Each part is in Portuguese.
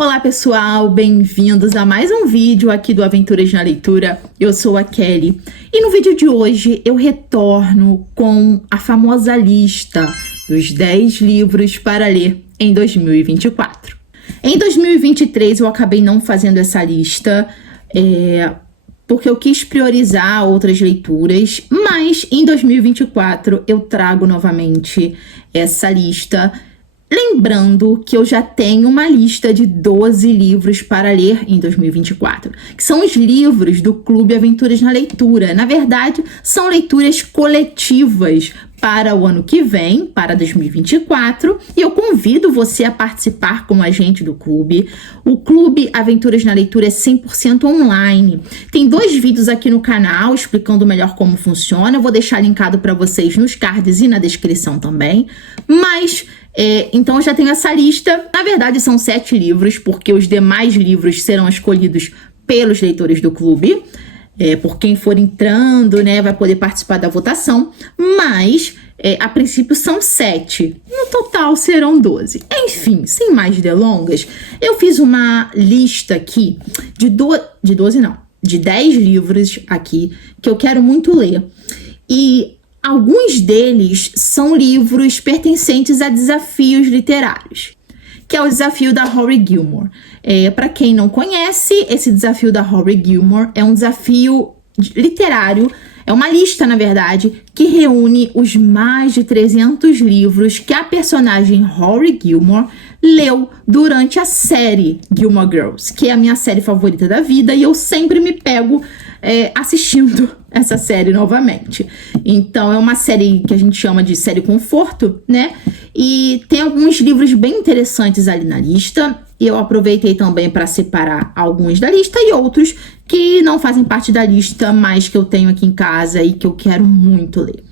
Olá pessoal, bem-vindos a mais um vídeo aqui do Aventuras na Leitura. Eu sou a Kelly e no vídeo de hoje eu retorno com a famosa lista dos 10 livros para ler em 2024. Em 2023 eu acabei não fazendo essa lista porque eu quis priorizar outras leituras, mas em 2024 eu trago novamente essa lista. Lembrando que eu já tenho uma lista de 12 livros para ler em 2024, que são os livros do Clube Aventuras na Leitura. Na verdade, são leituras coletivas para o ano que vem, para 2024, e eu convido você a participar como agente do clube. O Clube Aventuras na Leitura é 100% online. Tem 2 vídeos aqui no canal explicando melhor como funciona. Eu vou deixar linkado para vocês nos cards e na descrição também. Mas então eu já tenho essa lista. Na verdade são 7 livros, porque os demais livros serão escolhidos pelos leitores do clube. Por quem for entrando, né, vai poder participar da votação. Mas, a princípio são 7. No total serão 12. Enfim, sem mais delongas, eu fiz uma lista aqui de 10 livros aqui que eu quero muito ler. E alguns deles são livros pertencentes a desafios literários, que é o desafio da Rory Gilmore. Para quem não conhece, esse desafio da Rory Gilmore é um desafio literário, é uma lista, na verdade, que reúne os mais de 300 livros que a personagem Rory Gilmore leu durante a série Gilmore Girls, que é a minha série favorita da vida, e eu sempre me pego assistindo essa série novamente. Então é uma série que a gente chama de série conforto, né? E tem alguns livros bem interessantes ali na lista. E eu aproveitei também para separar alguns da lista e outros que não fazem parte da lista, mas que eu tenho aqui em casa e que eu quero muito ler.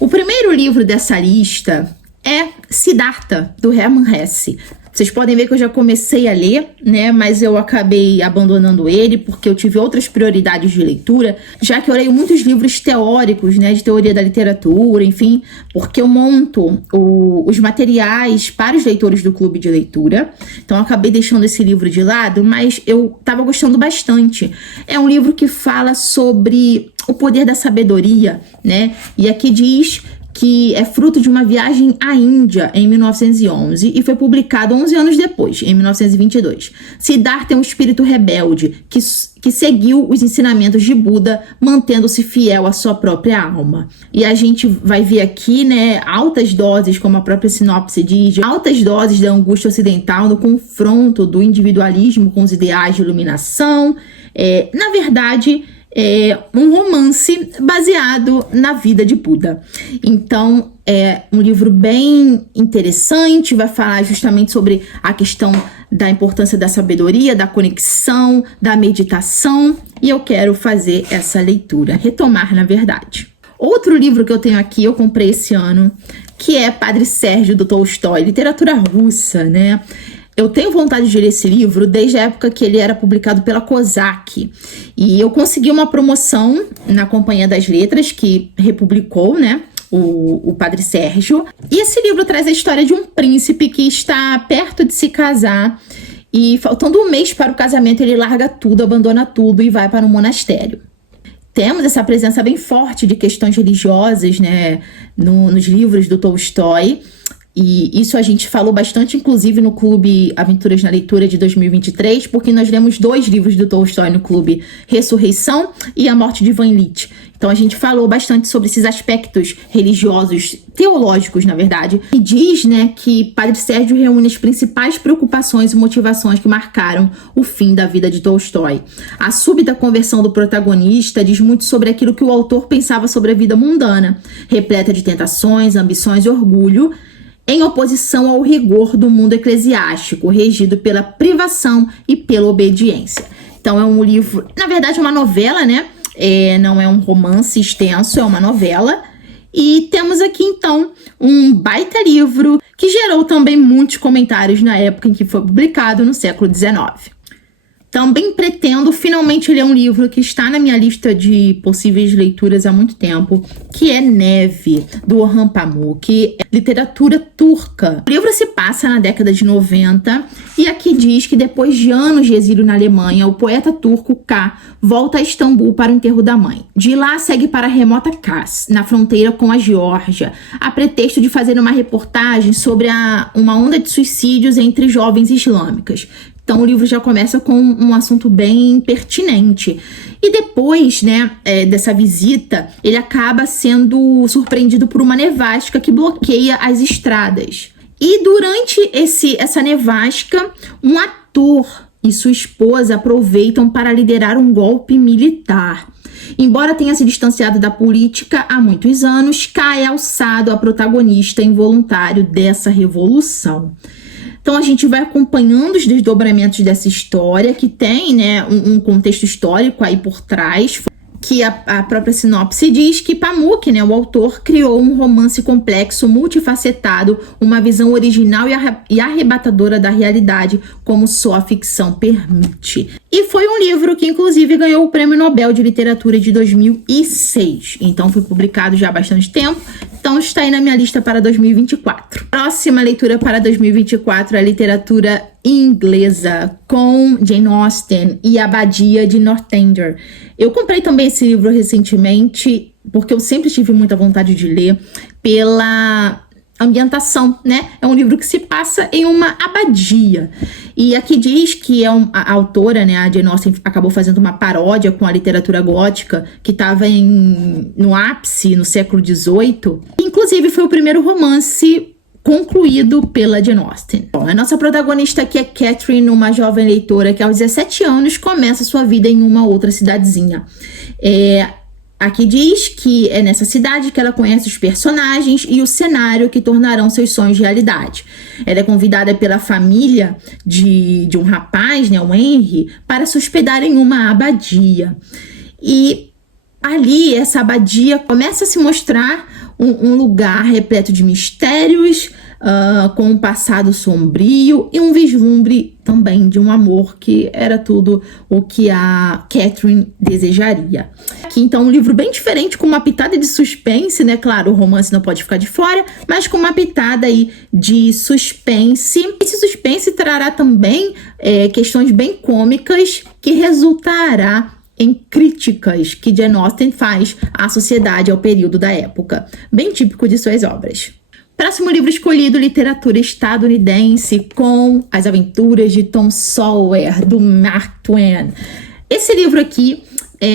O primeiro livro dessa lista é Siddhartha, do Hermann Hesse. Vocês podem ver que eu já comecei a ler, né? Mas eu acabei abandonando ele porque eu tive outras prioridades de leitura, já que eu leio muitos livros teóricos, né? De teoria da literatura, enfim, porque eu monto os materiais para os leitores do clube de leitura. Então eu acabei deixando esse livro de lado, mas eu estava gostando bastante. É um livro que fala sobre o poder da sabedoria, né? E aqui diz que é fruto de uma viagem à Índia em 1911 e foi publicado 11 anos depois, em 1922. Siddhartha é um espírito rebelde que seguiu os ensinamentos de Buda, mantendo-se fiel à sua própria alma. E a gente vai ver aqui, né, altas doses, como a própria sinopse diz, altas doses da angústia ocidental no confronto do individualismo com os ideais de iluminação. Na verdade, é um romance baseado na vida de Buda. Então, é um livro bem interessante, vai falar justamente sobre a questão da importância da sabedoria, da conexão, da meditação, e eu quero fazer essa leitura, retomar, na verdade. Outro livro que eu tenho aqui, eu comprei esse ano, que é Padre Sérgio, do Tolstói, literatura russa, né? Eu tenho vontade de ler esse livro desde a época que ele era publicado pela Kozak. E eu consegui uma promoção na Companhia das Letras, que republicou, né, o Padre Sérgio. E esse livro traz a história de um príncipe que está perto de se casar. E faltando um mês para o casamento, ele larga tudo, abandona tudo e vai para um monastério. Temos essa presença bem forte de questões religiosas, né, nos livros do Tolstói. E isso a gente falou bastante, inclusive, no Clube Aventuras na Leitura de 2023, porque nós lemos 2 livros do Tolstói no clube, Ressurreição e A Morte de Ivan Ilitch. Então a gente falou bastante sobre esses aspectos religiosos, teológicos, na verdade. E diz, né, que Padre Sérgio reúne as principais preocupações e motivações que marcaram o fim da vida de Tolstói. A súbita conversão do protagonista diz muito sobre aquilo que o autor pensava sobre a vida mundana, repleta de tentações, ambições e orgulho, em oposição ao rigor do mundo eclesiástico, regido pela privação e pela obediência. Então é um livro, na verdade, uma novela, né? Não é um romance extenso, é uma novela. E temos aqui, então, um baita livro que gerou também muitos comentários na época em que foi publicado, no século XIX. Também pretendo finalmente ler um livro que está na minha lista de possíveis leituras há muito tempo, que é Neve, do Orhan Pamuk, literatura turca. O livro se passa na década de 90 e aqui diz que depois de anos de exílio na Alemanha, o poeta turco K volta a Istambul para o enterro da mãe. De lá segue para a remota Kars, na fronteira com a Geórgia, a pretexto de fazer uma reportagem sobre uma onda de suicídios entre jovens islâmicas. Então o livro já começa com um assunto bem pertinente. E depois, dessa visita, ele acaba sendo surpreendido por uma nevasca que bloqueia as estradas. E durante essa nevasca, um ator e sua esposa aproveitam para liderar um golpe militar. Embora tenha se distanciado da política há muitos anos, K é alçado a protagonista involuntário dessa revolução. Então a gente vai acompanhando os desdobramentos dessa história, que tem um contexto histórico aí por trás, que a própria sinopse diz que Pamuk, o autor, criou um romance complexo, multifacetado, uma visão original e arrebatadora da realidade, como só a ficção permite. E foi um livro que, inclusive, ganhou o Prêmio Nobel de Literatura de 2006. Então, foi publicado já há bastante tempo. Então, está aí na minha lista para 2024. Próxima leitura para 2024 é a literatura inglesa, com Jane Austen e a Abadia de Northanger. Eu comprei também esse livro recentemente, porque eu sempre tive muita vontade de ler, pela ambientação, É um livro que se passa em uma abadia. E aqui diz que a autora, a Jane Austen, acabou fazendo uma paródia com a literatura gótica, que estava no ápice, no século XVIII. Inclusive, foi o primeiro romance concluído pela Jane Austen. Bom, a nossa protagonista aqui é Catherine, uma jovem leitora que aos 17 anos começa sua vida em uma outra cidadezinha. Aqui diz que é nessa cidade que ela conhece os personagens e o cenário que tornarão seus sonhos realidade. Ela é convidada pela família de um rapaz, o Henry, para se hospedar em uma abadia. E ali, essa abadia começa a se mostrar um lugar repleto de mistérios, com um passado sombrio e um vislumbre também de um amor que era tudo o que a Catherine desejaria. Aqui, então, um livro bem diferente, com uma pitada de suspense, Claro, o romance não pode ficar de fora, mas com uma pitada aí de suspense. Esse suspense trará também questões bem cômicas, que resultará em críticas que Jane Austen faz à sociedade ao período da época, bem típico de suas obras. Próximo livro escolhido, literatura estadunidense, com As Aventuras de Tom Sawyer, do Mark Twain. Esse livro aqui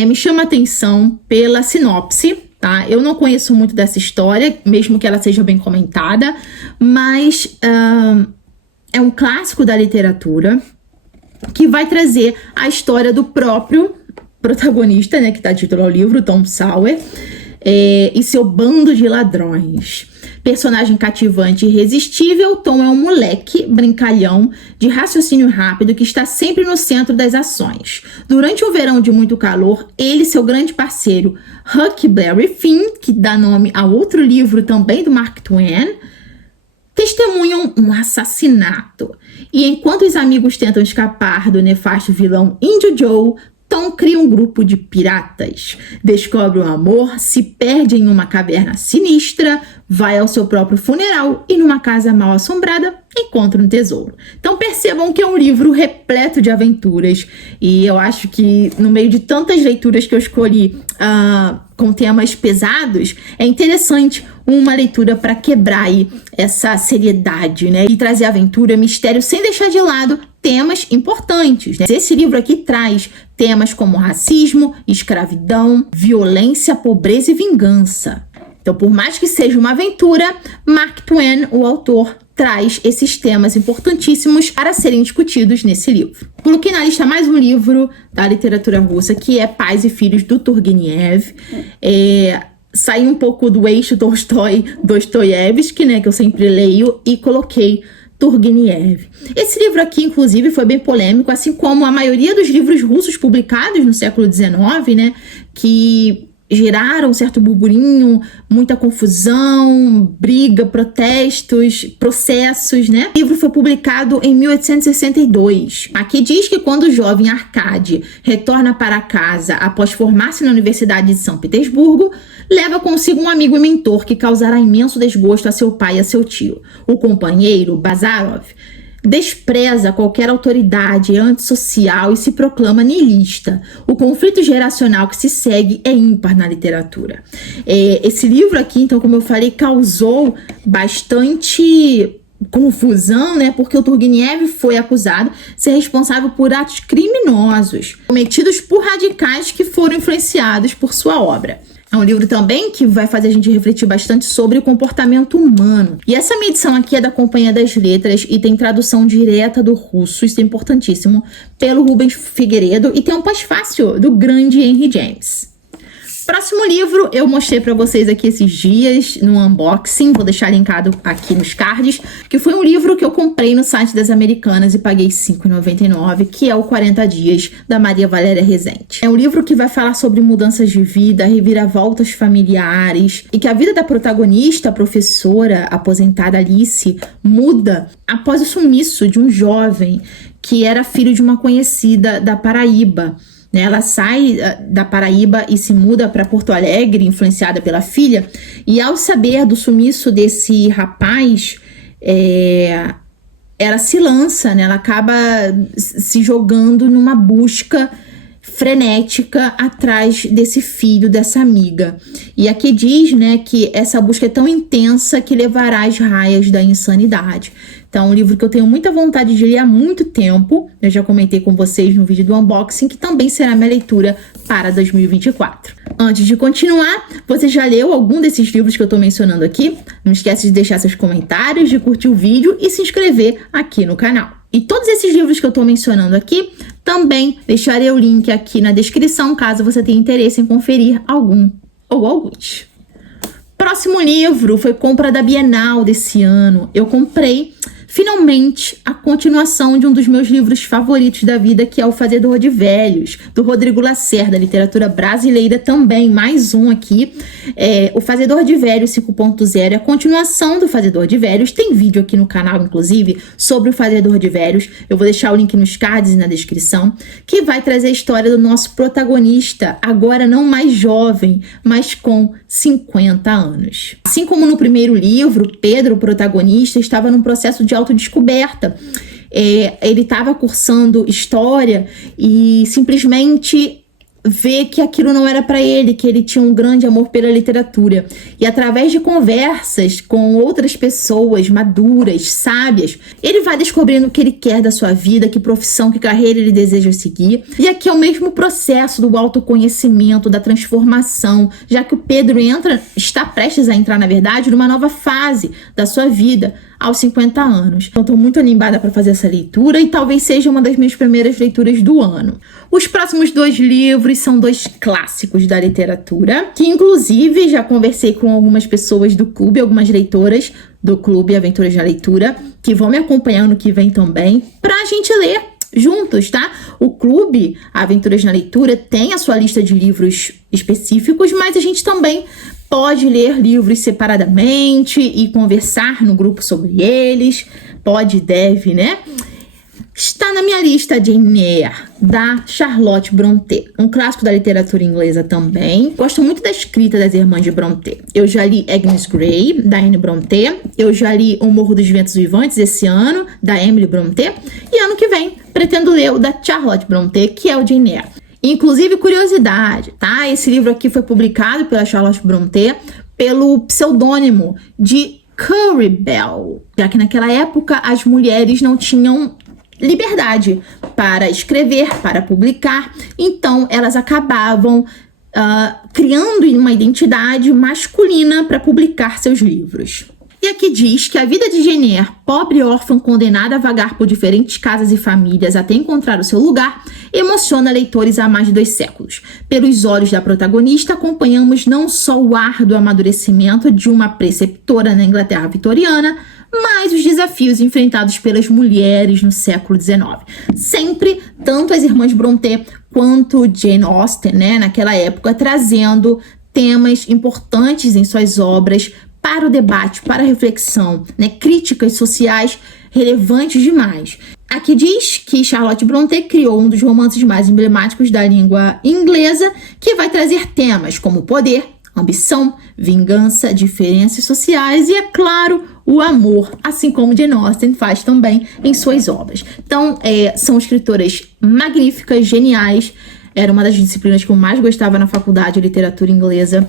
me chama a atenção pela sinopse, tá? Eu não conheço muito dessa história, mesmo que ela seja bem comentada, mas é um clássico da literatura que vai trazer a história do próprio protagonista, que dá título ao livro, Tom Sawyer, e seu bando de ladrões. Personagem cativante e irresistível, Tom é um moleque brincalhão de raciocínio rápido que está sempre no centro das ações. Durante um verão de muito calor, ele e seu grande parceiro Huckleberry Finn, que dá nome a outro livro também do Mark Twain, testemunham um assassinato. E enquanto os amigos tentam escapar do nefasto vilão Índio Joe, Tom cria um grupo de piratas, descobre o amor, se perde em uma caverna sinistra, vai ao seu próprio funeral e numa casa mal assombrada encontra um tesouro. Então percebam que é um livro repleto de aventuras, e eu acho que no meio de tantas leituras que eu escolhi com temas pesados, é interessante uma leitura para quebrar aí essa seriedade, e trazer aventura, mistério, sem deixar de lado temas importantes, Esse livro aqui traz temas como racismo, escravidão, violência, pobreza e vingança. Então, por mais que seja uma aventura, Mark Twain, o autor, traz esses temas importantíssimos para serem discutidos nesse livro. Coloquei na lista mais um livro da literatura russa, que é Pais e Filhos, do Turgenev. Saí um pouco do eixo Dostoiévski, que eu sempre leio, e coloquei Turgenev. Esse livro aqui, inclusive, foi bem polêmico, assim como a maioria dos livros russos publicados no século XIX, que geraram certo burburinho, muita confusão, briga, protestos, processos, né? O livro foi publicado em 1862. Aqui diz que quando o jovem Arkady retorna para casa após formar-se na Universidade de São Petersburgo, leva consigo um amigo e mentor que causará imenso desgosto a seu pai e a seu tio. O companheiro, Bazarov, despreza qualquer autoridade antissocial e se proclama niilista. O conflito geracional que se segue é ímpar na literatura. Esse livro aqui, então, como eu falei, causou bastante confusão, né? Porque o Turgenev foi acusado de ser responsável por atos criminosos cometidos por radicais que foram influenciados por sua obra. É um livro também que vai fazer a gente refletir bastante sobre o comportamento humano. E essa minha edição aqui é da Companhia das Letras e tem tradução direta do russo, isso é importantíssimo, pelo Rubens Figueiredo, e tem um pós-fácil do grande Henry James. Próximo livro eu mostrei pra vocês aqui esses dias no unboxing, vou deixar linkado aqui nos cards, que foi um livro que eu comprei no site das Americanas e paguei R$ 5,99, que é o 40 Dias, da Maria Valéria Rezende. É um livro que vai falar sobre mudanças de vida, reviravoltas familiares, e que a vida da protagonista, a professora aposentada Alice, muda após o sumiço de um jovem que era filho de uma conhecida da Paraíba. Ela sai da Paraíba e se muda para Porto Alegre, influenciada pela filha, e ao saber do sumiço desse rapaz, ela se lança, né? Ela acaba se jogando numa busca frenética atrás desse filho, dessa amiga. E aqui diz, né, que essa busca é tão intensa que levará às raias da insanidade. Então, é um livro que eu tenho muita vontade de ler há muito tempo. Eu já comentei com vocês no vídeo do unboxing, que também será minha leitura para 2024. Antes de continuar, você já leu algum desses livros que eu estou mencionando aqui? Não esquece de deixar seus comentários, de curtir o vídeo e se inscrever aqui no canal. E todos esses livros que eu estou mencionando aqui, também deixarei o link aqui na descrição, caso você tenha interesse em conferir algum ou alguns. Próximo livro foi compra da Bienal desse ano. Eu comprei, finalmente, a continuação de um dos meus livros favoritos da vida, que é O Fazedor de Velhos, do Rodrigo Lacerda, literatura brasileira também, mais um aqui. O Fazedor de Velhos 5.0 é a continuação do Fazedor de Velhos. Tem vídeo aqui no canal, inclusive, sobre o Fazedor de Velhos. Eu vou deixar o link nos cards e na descrição, que vai trazer a história do nosso protagonista, agora não mais jovem, mas com 50 anos. Assim como no primeiro livro, Pedro, o protagonista, estava num processo de autodescoberta. Ele estava cursando história e simplesmente vê que aquilo não era para ele, que ele tinha um grande amor pela literatura. E através de conversas com outras pessoas maduras, sábias, ele vai descobrindo o que ele quer da sua vida, que profissão, que carreira ele deseja seguir. E aqui é o mesmo processo do autoconhecimento, da transformação, já que o Pedro está prestes a entrar, na verdade, numa nova fase da sua vida, aos 50 anos. Então, estou muito animada para fazer essa leitura e talvez seja uma das minhas primeiras leituras do ano. Os próximos 2 livros são 2 clássicos da literatura, que inclusive já conversei com algumas pessoas do clube, algumas leitoras do clube Aventuras na Leitura, que vão me acompanhar ano que vem também, para a gente ler juntos, tá? O clube Aventuras na Leitura tem a sua lista de livros específicos, mas a gente também pode ler livros separadamente e conversar no grupo sobre eles. Pode e deve, né? Está na minha lista Jane Eyre, da Charlotte Brontë. Um clássico da literatura inglesa também. Gosto muito da escrita das irmãs de Brontë. Eu já li Agnes Grey, da Anne Brontë. Eu já li O Morro dos Ventos Vivantes esse ano, da Emily Brontë. E ano que vem, pretendo ler o da Charlotte Brontë, que é o Jane Eyre. Inclusive, curiosidade, tá? Esse livro aqui foi publicado pela Charlotte Brontë pelo pseudônimo de Curry Bell, já que naquela época as mulheres não tinham liberdade para escrever, para publicar, então elas acabavam criando uma identidade masculina para publicar seus livros. E aqui diz que a vida de Jane Eyre, pobre órfã condenada a vagar por diferentes casas e famílias até encontrar o seu lugar, emociona leitores há mais de 2 séculos. Pelos olhos da protagonista, acompanhamos não só o árduo amadurecimento de uma preceptora na Inglaterra vitoriana, mas os desafios enfrentados pelas mulheres no século XIX. Sempre, tanto as irmãs Brontë quanto Jane Austen, né, naquela época, trazendo temas importantes em suas obras para o debate, para a reflexão, né? Críticas sociais relevantes demais. Aqui diz que Charlotte Brontë criou um dos romances mais emblemáticos da língua inglesa, que vai trazer temas como poder, ambição, vingança, diferenças sociais e, é claro, o amor, assim como Jane Austen faz também em suas obras. Então, são escritoras magníficas, geniais. Era uma das disciplinas que eu mais gostava na faculdade de literatura inglesa.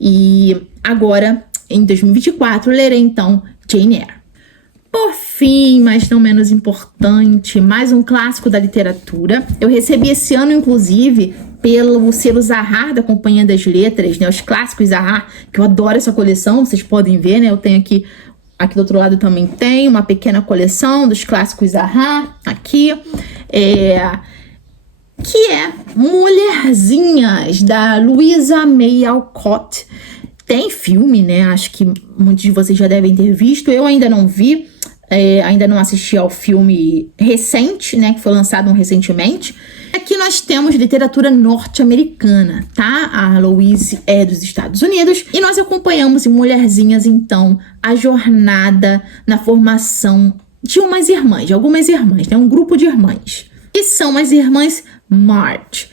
E agora, em 2024, lerei então Jane Eyre. Por fim, mas não menos importante, mais um clássico da literatura. Eu recebi esse ano, inclusive, pelo selo Zahar da Companhia das Letras, né? Os clássicos Zahar, que eu adoro essa coleção, vocês podem ver, né? Eu tenho aqui do outro lado também tem uma pequena coleção dos clássicos Zahar, aqui. Que é Mulherzinhas, da Louisa May Alcott. Tem filme, né? Acho que muitos de vocês já devem ter visto. Eu ainda não vi, ainda não assisti ao filme recente, né? Que foi lançado recentemente. Aqui nós temos literatura norte-americana, tá? A Louise é dos Estados Unidos. E nós acompanhamos em Mulherzinhas, então, a jornada na formação de algumas irmãs, né? Um grupo de irmãs. E são as irmãs March.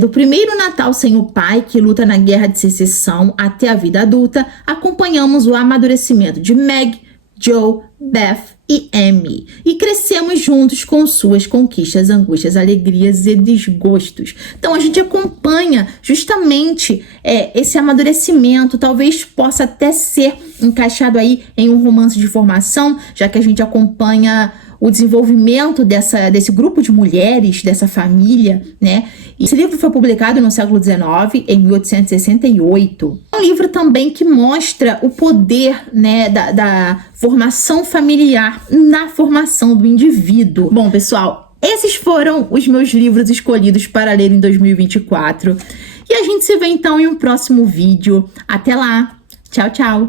Do primeiro Natal sem o pai, que luta na Guerra de Secessão, até a vida adulta, acompanhamos o amadurecimento de Meg, Joe, Beth e Amy. E crescemos juntos com suas conquistas, angústias, alegrias e desgostos. Então a gente acompanha justamente esse amadurecimento. Talvez possa até ser encaixado aí em um romance de formação, já que a gente acompanha o desenvolvimento desse grupo de mulheres, dessa família, né? E esse livro foi publicado no século XIX, em 1868. É um livro também que mostra o poder, né, da formação familiar na formação do indivíduo. Bom, pessoal, esses foram os meus livros escolhidos para ler em 2024. E a gente se vê então em um próximo vídeo. Até lá! Tchau, tchau!